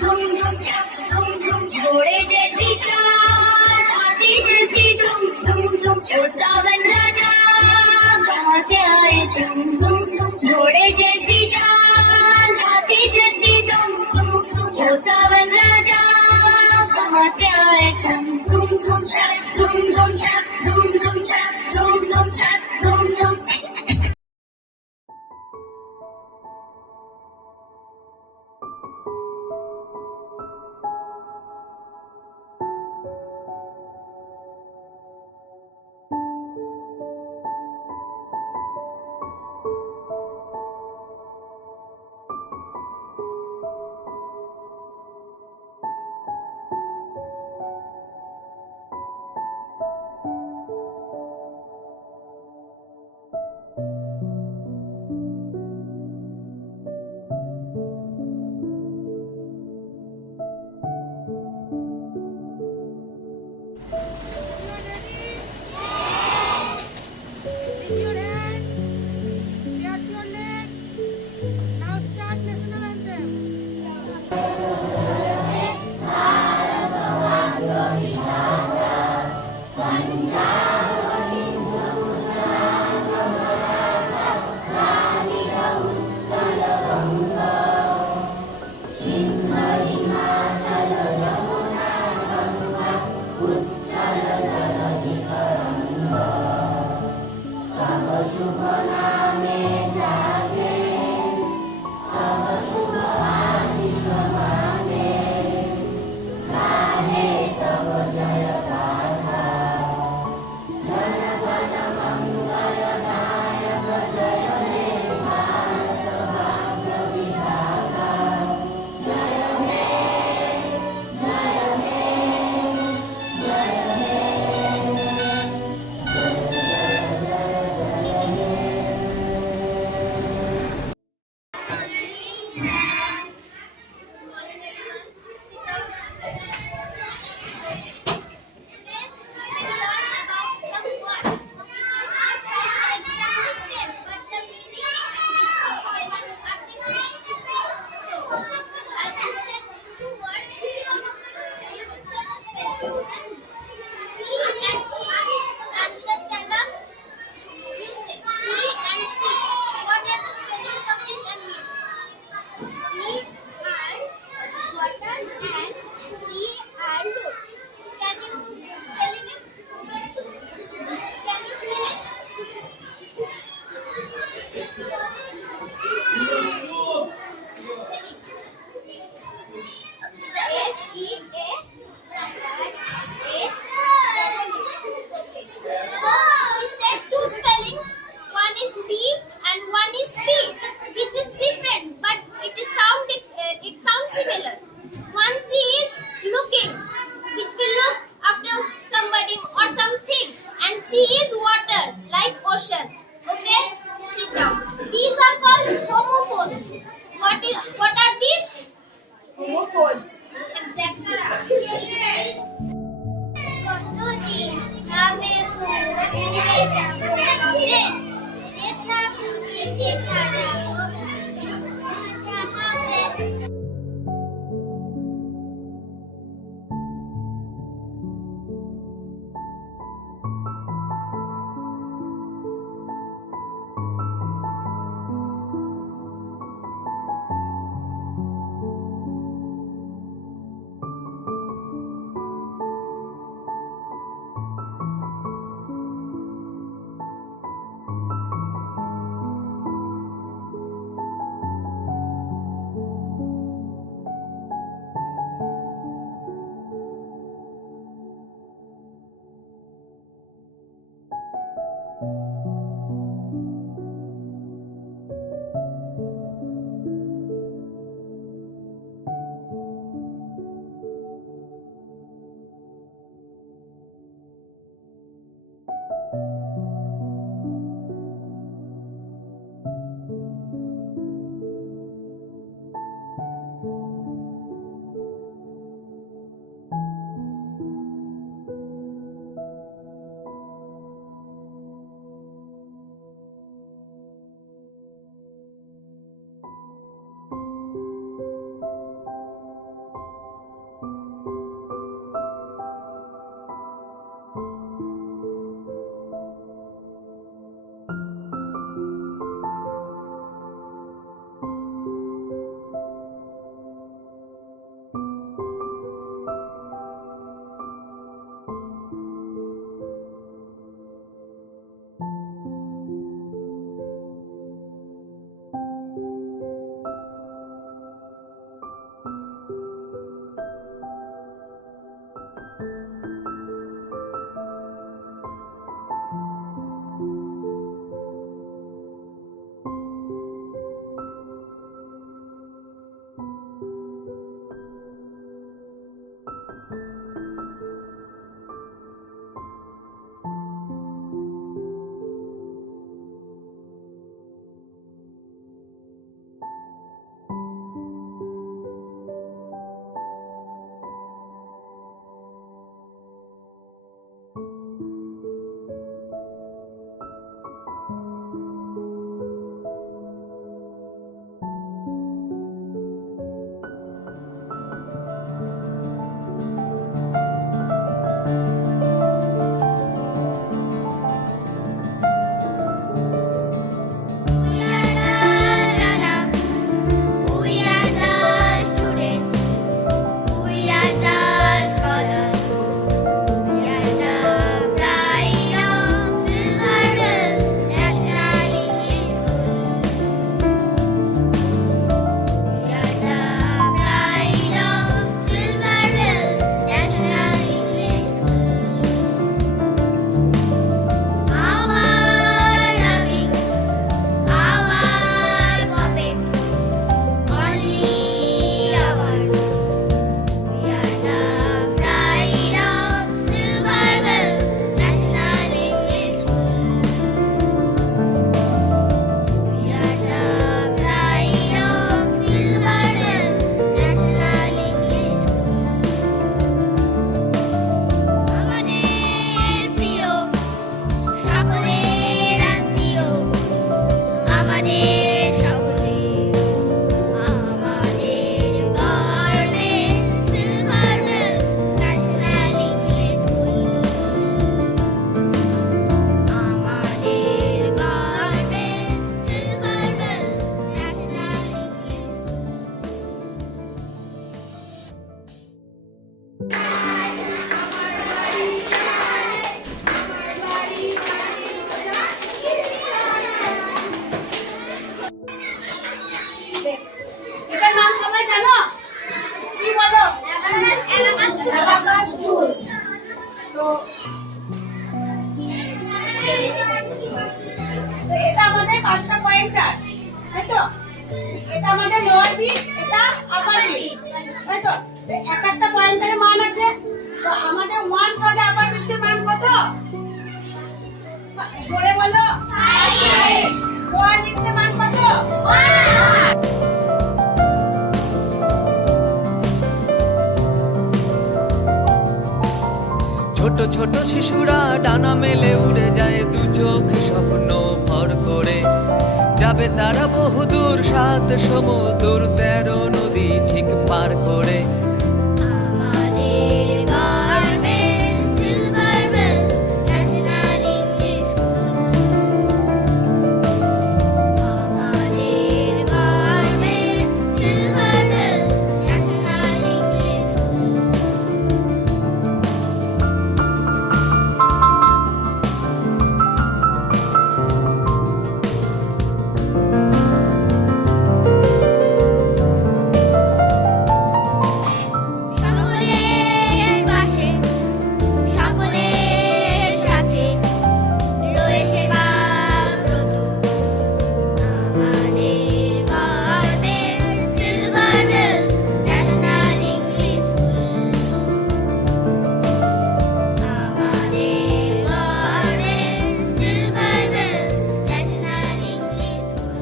धूम धूम चक धूम धूम घोड़े जैसी चाल हाथी जैसी धूम धूम धूम ओ सावन राजा कहाँ से आए तुम धूम धूम घोड़े जैसी चाल हाथी जैसी धूम धूम ओ सावन राजा कहाँ से आए तुम धूम धूम चक धूम धूम चक धूम धूम चक धूम धूम चक धूम धूम Lift your hands, cross your legs. Now start national anthem. ছোট ছোট শিশুরা ডানা মেলে উড়ে যায়, দু চোখ স্বপ্ন ভর করে। যাবে তারা বহুদূর, 7 সমুদ্র 13 নদী ঠিক পার করে। আমাদের গর্বের silver bells national English school. আমাদের গর্বের silver bells national English school. সকলের পাশে, সকলের সাথে রয়েছে বাব্রত। আমাদের গর্বের silver bells national English school. আমাদের গর্বের silver bells national English school.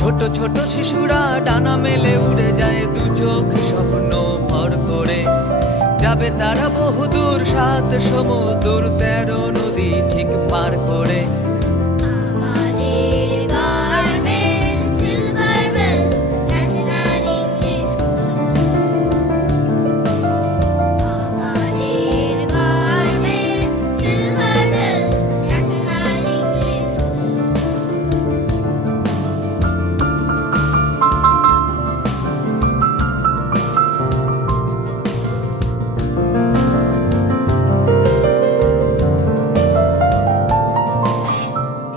ছোট ছোট শিশুরা ডানা মেলে উড়ে যায়, দু চোখ স্বপ্ন ভর করে। যাবে তারা বহুদূর, 7 সমুদ্র 13 নদী ঠিক পার করে। আমাদের গর্বের silver bells national English school. আমাদের গর্বের silver bells national English school.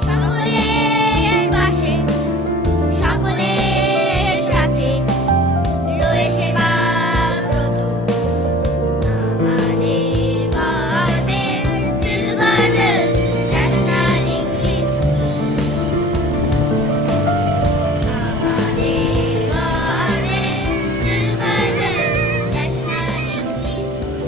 সকলের পাশে, সকলের সাথে রয়েছে বাব্রত। আমাদের গর্বের silver bells national English school. আমাদের গর্বের silver bells national English school.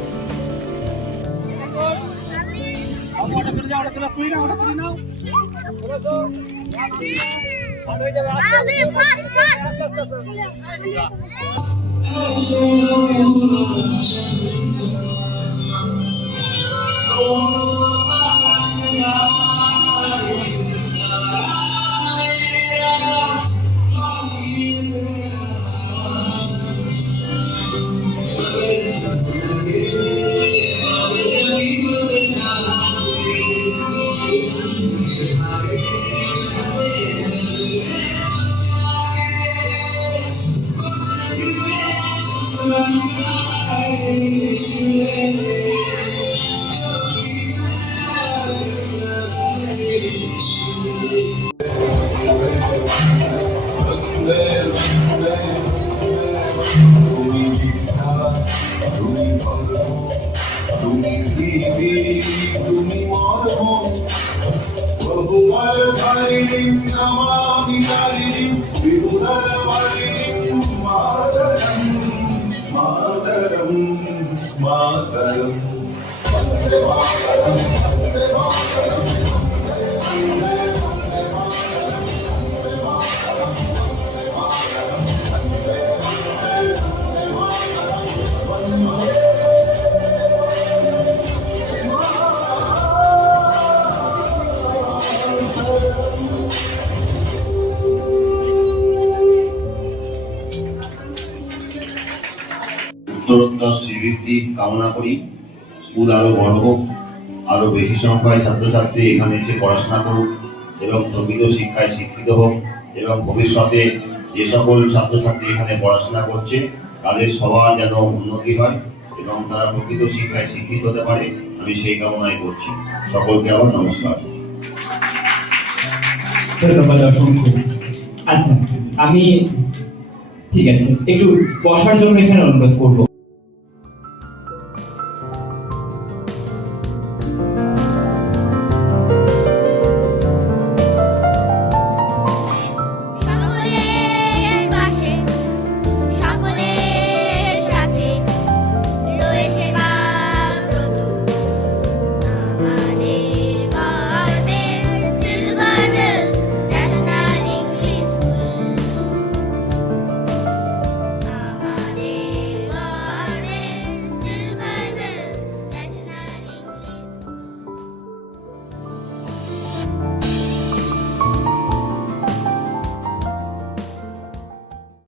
তুমি বিদ্যা, তুমি ধর্ম, তুমি ভীতি, তুমি মর্ম। বহুবার ধারিণীম নমামি তারিণীম বিপুরার বারিণীম মাতরম মাতরম মাতরম। বন্দে মাতরম, বন্দে মাতরম, উত্তরোত্তর শ্রীবৃদ্ধি কামনা করি। স্কুল আরো বড় হোক, আরো বেশি সংখ্যায় ছাত্রছাত্রী এখানে এসে পড়াশোনা করুক এবং প্রকৃত শিক্ষায় শিক্ষিত হোক, এবং ভবিষ্যতে যে সকল ছাত্রছাত্রী এখানে পড়াশোনা করছে তাদের সবার যেন উন্নতি হয় এবং তারা প্রকৃত শিক্ষায় শিক্ষিত হতে পারে, আমি সেই কামনাই করছি। সকলকে আবার নমস্কার। ধন্যবাদ অসংখ্য। আচ্ছা, আমি ঠিক আছে একটু বসার জন্য এখানে অনুরোধ করবো।